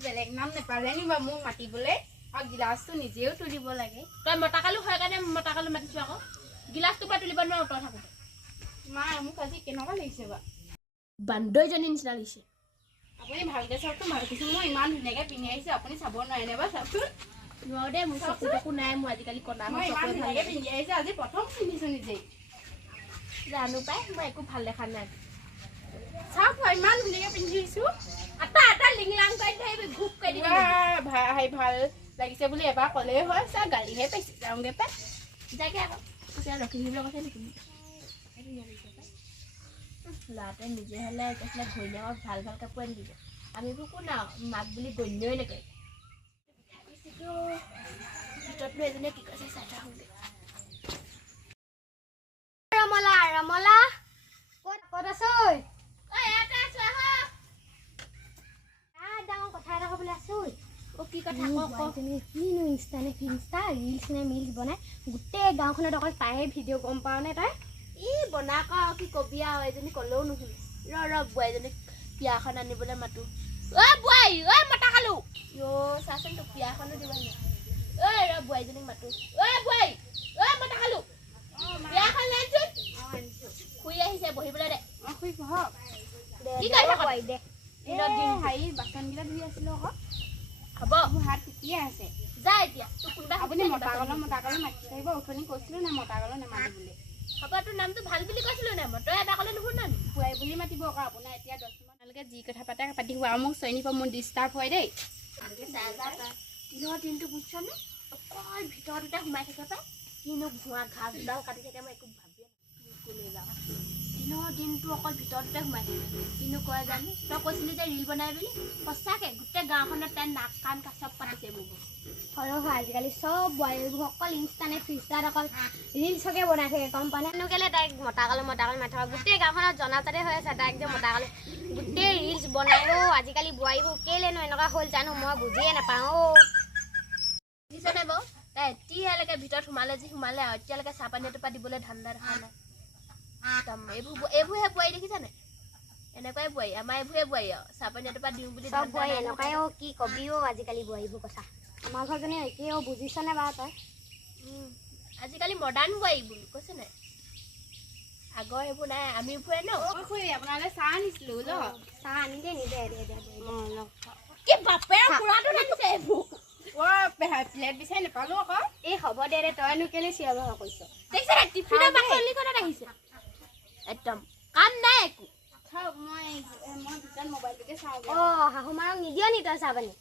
বেলেগ নাম নেপালে নি বা মোক মাতিবলে আৰু গিলাসটো নিজেও তুলিব লাগে তই মটাকালু হয় কাৰণে মটাকালু মাতিছো আকৌ গিলাসটো পৰা তুলিব নোৱাৰো তই থাকোতে মা মোক আজি কেনেকুৱা লাগিছে বা বান্দৰজনী নিচিনা লাগিছে আপুনি ভালকে চাওকচোন ভালকেচোন মই ইমান ধুনীয়াকৈ পিন্ধি আহিছোঁ আপুনি চাব নোৱাৰেনে বা চাওকচোন নোৱাৰো দেই মোৰ চকুটকু নাই মোৰ আজিকালি কণা মই ইমান ধুনীয়াকৈ পিন্ধি আহিছোঁ আজি প্ৰথম পিন্ধিছোঁ নিজেই জানো পাই মই একো ভাল দেখা নাই চাওক মই ইমান ধুনীয়াকৈ পিন্ধিছোঁ লিংলাং কৰি থাকিবি ঘুপ কৰি দিবি ভাল লাগিছে বুলি এবাৰ ক'লেই হয় চা গালিহে পাইছে যাওঁগে পাই যাকে আকৌ এতিয়া ৰখি থাকিবলৈ কৈছে নেকি ল'ৰাটোৱে নিজে হ'লে কৈছিলে ঘৈণীয়েকক ভাল ভাল কাপোৰ আনি দিব আমিবোৰ কোন আৰু মাক বুলি গণ্যই নকৰে ভিতৰতনো এজনীয়ে কি কৈছে চাই থাকোঁগে ৰমলা ৰমলা ক'ত আছ ডাঙৰ কথা এটা ক'বলৈ আছো কি কথা কিনো ইনষ্টা নে ফিনষ্টা ৰিলচ নে মিলছ বনাই গোটেই গাঁওখনত অকল তাইহে ভিডিঅ' গম পাওঁ নে তাই বনা ক কি কবি আৰু এজনী ক'লেও নুশুনে ৰ বোৱাৰীজনীক বিয়াখন আনিবলৈ মাতো বোৱাৰী মতা খালো চাচোন তোক বিয়াখনো দিব ৰ বোৱাৰীজনীক মাতো বোৱাৰী মতা খালো বিয়াখন আনিছোন শুই আহিছে বহিবলৈ দে শুই পঢ়ক কি কৰি দে হেৰি বাচনবিলাক ধুই আছিলোঁ আকৌ হ'ব মোৰ হাত টুকিয়ে আছে যা এতিয়া তোক কোনোবা আপুনি মতা কলম মাতি থাকিব উঠনি কৈছিলোঁ নে মতা কলম নেমাতি বুলি হ'ব তোৰ নামটো ভাল বুলি কৈছিলোঁ নে মই তই এটা ক'লে নুশুন খুৱাই বুলি মাতিব আকৌ আপোনাৰ এতিয়া 10 মিনিট আপোনালোকে যি কথা পাতে পাতি হোৱা মোক চৈনিব মোৰ ডিষ্টাৰ্ব হয় দেই দিনৰ দিনটো বুজিছনে অকল ভিতৰতে সোমাই থাকে পাই কিনো ভুৱা ঘাঁহডাল কাটি থাকে মই একো ভাবিয়ে ক'লৈ যাওঁ দিনৰ দিনটো অকল ভিতৰতে সোমাই থাকে কিনো কয় জানো তই কৈছিলি যে ৰিল বনাই বুলি সঁচাকৈ গোটেই গাঁওখনত তাই নাক কাণ চব পাতিছে মোৰ হয় হয় আজিকালি চব বোৱাৰীবোৰ অকল ইনষ্টা নে ফিনষ্টাত অকল ৰিলচকে বনাই থাকে গম পানে কেলে তাইক মতা কালো মাথা গোটেই গাঁওখনত জনাজাতে হৈ আছে তাইক যে মতা কালো গোটেই ৰিলচ বনাই আজিকালি বোৱাৰীবোৰ কেলেনো এনেকুৱা হ'ল জানো মই বুজিয়ে নাপাওঁ বুজিছনে বাৰু তাই এতিয়ালৈকে ভিতৰত সোমালে আৰু এতিয়ালৈকে চাহপানী এটোপা দিবলৈ ধান্দা দেখা নাই এইবোৰহে বোৱাৰী দেখিছানে এনেকুৱাই বোৱাৰী আমাৰ এইবোৰহে বোৱাৰী আৰু চাহপানী এটোপা দিওঁ বুলি চব বোৱাৰী এনেকুৱাই কি কবি আজিকালি বোৱাৰীবোৰ কথা আমাৰ ঘৰজনী একেই বুজিছনে বাৰু তই আজিকালি মডাৰ্ণ বোৱাৰী বুলি কৈছে নাই আগৰ সেইবোৰ নাই আমি ফুৰে ন আপোনালৈ চাহ আনিছিলোঁ ল চাহ আনি দে কি বাপেৰ পুৰাটো নানিছে এইবোৰ প্লেট বিচাৰি নাপালোঁ আকৌ এই হ'ব দে তইনো কেলে চিঞৰ বাখৰ কৰিছ দেখিছে টিফিনৰ বাকলিখনত আহিছে একদম কাম নাই একো চাওক মই ভিতৰত মোবাইলটোকে চাওঁ শাহু মাৰক নিদিয় নি তই চাহপানী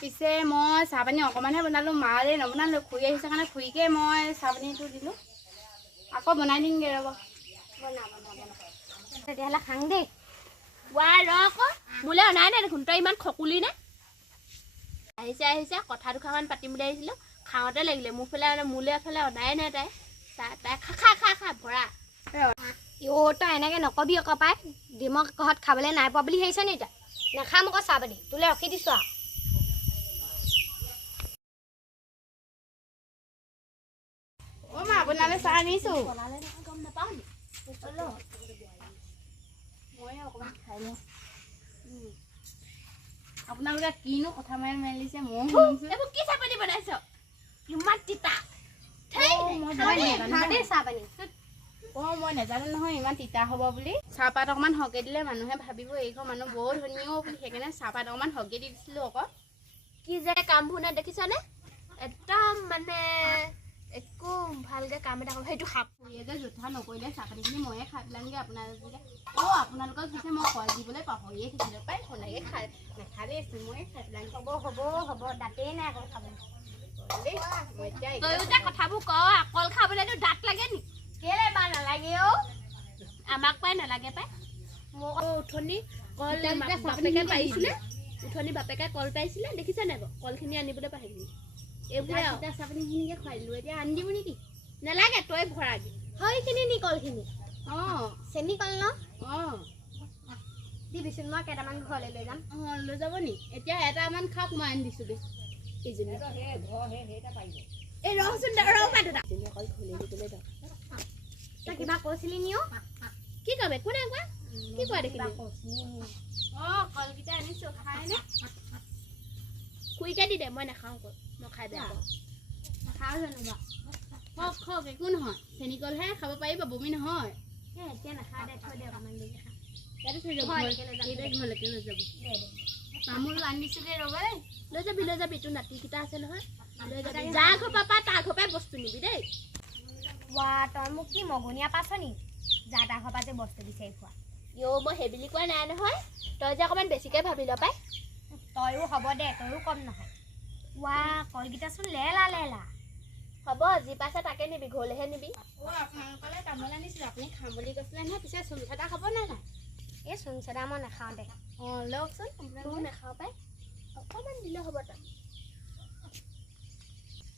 পিছে মই চাহপানী অকণমানহে বনালোঁ মাৰে নবনালোঁ খুৰী আহিছে কাৰণে খুৰীকে মই চাহপানীটো দিলোঁ আকৌ বনাই দিমগৈ ৰ'ব তেতিয়াহ'লে খাং দেই ৰ আকৌ মোলৈ অনাই নাই দেখোন তই ইমান খকুলি নে আহিছে কথা দুষাৰমান পাতিম বুলি আহিছিলোঁ খাওঁতে লাগিলে মোৰ ফালে মোলৈ এফালে অনাই নাই তাই খা ভৰা তই এনেকৈ নকবি আকৌ পাই ডিমক ঘৰত খাবলৈ নাই পোৱা বুলি ভাবিছ নি তই নেখাম আকৌ চাহপানী তোলৈ ৰখি দিছোঁ আৰু মা আপোনালৈ চাহ আনিছোঁ গম নাপাওঁ নি মই অকণমান খাই লওঁ আপোনালোকে কিনো কথা মেলিছে ময়ো শুনিছোঁ এইবোৰ কি চাহপানী বনাইছ ইমান তিতা চাহপানী মই নাজানো নহয় ইমান তিতা হ'ব বুলি চাহপাত অকণমান সৰহকৈ দিলে মানুহে ভাবিব এইঘৰ মানুহ বৰ ধুনীয়াও বুলি সেইকাৰণে চাহপাত অকণমান সৰহকৈ দি দিছিলোঁ আকৌ কি যে কামবোৰ নাই দেখিছনে একদম মানে একো ভালকৈ কাম এটা কৰিব সেইটো খাপ খুৰীয়ে যে জোঠা নকৰিলে চাহপাতখিনি ময়ে খাই পেলামগৈ আপোনালোকে আপোনালোকক পিছে মই কল দিবলৈ পাহৰিয়ে থাকিলোঁ পাই সোণাকে খাই নাখালেই ময়ে খাই পেলামগৈ হ'ব দাঁতেই নাই আকৌ খাবলৈ তয়ো যে কথাবোৰ ক কল খাবলৈতো দাঁত লাগে নি কেলে বা নালাগে আমাক পাই নালাগে পাই মোক উঠনি কল বাপেকে পাৰিছিলে বাপেকে কল পাৰিছিলে দেখিছা নাই বাৰু কলখিনি আনিবলৈ পাৰিবি এইবোৰে চাহপানীখিনিকে খুৱাই দিলোঁ এতিয়া আনি দিব নেকি নালাগে তই ভৰাবি সেইখিনি নি কলখিনি অঁ চেনি কল ন অঁ দিবিচোন মই কেইটামান ঘৰলৈ লৈ যাম অঁ লৈ যাব নি এতিয়া এটামান খাওক মই আনি দিছোঁ দেই ইজনী এই ৰচোন ৰ পাতোটা অকল ভুলি দিবলৈ যাওঁ তই কিবা কৈছিলি নিও কি কবি একো নাই কোৱা কি কোৱা দেখিলি অঁ কলকেইটা আনিছোঁ খায়নে খুৰীকে দি দে মই নাখাওঁ কল মই খাই বেয়া পাওঁ নাখাওঁ জানো বা খওক খওক একো নহয় চেনি কলহে খাব পাৰিব বমি নহয় এতিয়া নাখাওঁ দে থৈ দে অকণমান দেৰি খাম ইয়াতে থৈ যাব ঘৰলৈকে লৈ যাম। ঘৰলৈকে লৈ যাব দে দে তামোল আনি দিছোঁ দেই ৰ'ব দেই লৈ যাবি তোৰ নাতিকেইটা আছে নহয় লৈ যাবি যা ঘৰ পাপা তাৰ ঘৰ পৰাই বস্তু নিবি দেই ৱা তই মোক কি মগনীয়া পাছ নি যা তাৰ ঘৰ পৰা যে বস্তু বিচাৰি খোৱা মই সেই বুলি কোৱা নাই নহয় তই যে অকণমান বেছিকৈ ভাবি ল পাই তয়ো হ'ব দে তয়ো কম নহয় ৱা কলকেইটাচোন লেলা লেলা হ'ব যি পাইছে তাকে নিবি ঘৰলৈহে নিবি অঁ আপোনালোকলৈ তামোল আনিছিলোঁ আপুনি খাম বুলি কৈছিলে নহয় পিছে চুল ফটা খাব নে নাই এই চোন চেদা মই নাখাওঁ দে অঁ লওকচোন তোৰ নাখাওঁ পাই অকণমান দিলে হ'ব তই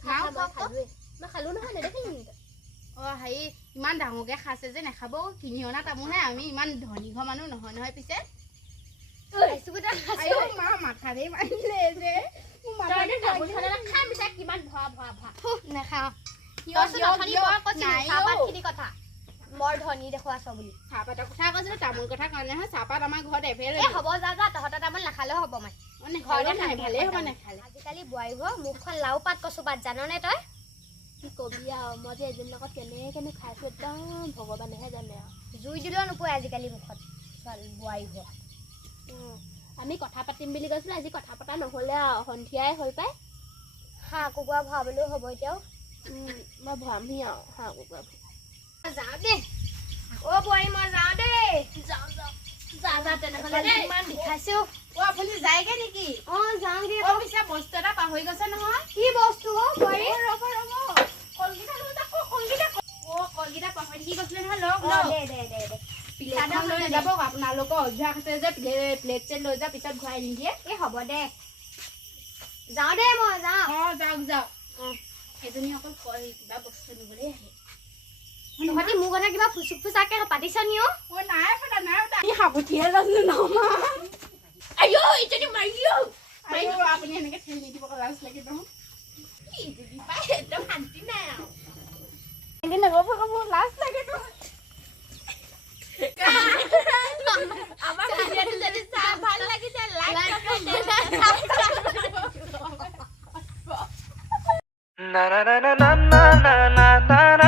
খাওঁ মই খালোঁৱে মই খালোঁ নহয় নেদেখিলি নেকি অঁ হেৰি ইমান ডাঙৰকৈ খাইছে যে নাখাব কিনি অনা তামোলহে আমি ইমান ধনী ঘৰ মানুহ নহয় নহয় পিছে আইও মা মাথাৰে মাৰিলে যে মোৰ তই মাথাটো তামোল খালে খাই মিছা কিমান ভৰা ভৰা ভৰা নাখাওঁ কথা বৰ ধনী দেখুৱাছ বুলি চাহপাতৰ কথা কৈছিলোঁ তামোল কথা কোৱা নাই চাহপাত আমাৰ ঘৰত এভেইলেবল এই হ'ব যা যা তহঁতৰ তামোল নাখালেও হ'ব মই ঘৰতে নাই ভালেই হ'ব নাখালে আজিকালি বোৱাৰীবোৰ মুখখন লাও পাত কচু পাত জাননে তই কি কবি আৰু মই যে এজনীৰ লগত কেনেকৈ খাইছোঁ একদম ভগৱানেহে জানে আৰু জুই দিলেও নোপোৱাই আজিকালি মুখত বোৱাৰী হোৱা আমি কথা পাতিম বুলি কৈছিলোঁ আজি কথা পতা নহ'লে আৰু সন্ধিয়াই হ'ল পাই হাঁহ কুকুৰা ভৰাবলৈও হ'ব এতিয়াও মই ভৰামহি আৰু হাঁহ কুকুৰা যাওঁ দেই অ' বোৱাৰী মই যাওঁ দেই যাওঁ যা তেনেহ'লে দেই ইমান বিষাইছো অঁ আপুনি যায়গৈ নেকি অঁ যাওঁগে অঁ পিছে বস্তু এটা পাহৰি গৈছে নহয় কি বস্তু অ' বোৱাৰী ৰ'ব কলকেইটা লৈ যাওক কলকেইটা অঁ কলকেইটা পাহৰি থাকি গৈছিলে নহয় লওক অঁ লওক দে দে দে দে প্লেটখন লৈ যাব আপোনালোকৰ অভ্যাস আছে যে প্লেট চেট লৈ যাওক পিছত ঘূৰাই নিদিয়ে এই হ'ব দে যাওঁ দেই মই যাওঁ অঁ যাওক এজনী অকল কিবা বস্তু নিবলৈ আহে তহঁতি মোৰ কথা কিবা ফুচুক ফুচাকে পাতিছ নি অ' অঁ নাই পতা আমি সাৱটিহে জানো নমা আইও ইজনী মাৰিও আপুনি এনেকৈ ঠেলি নিদিব লাজ লাগিব কি বুজি পাই একদম শান্তি নাই আৰু এনেকৈ নক'ব মোৰ লাজ লাগে আমাৰ ভিডিঅ'টো যদি চাই ভাল লাগিছে like na na na na na na na na na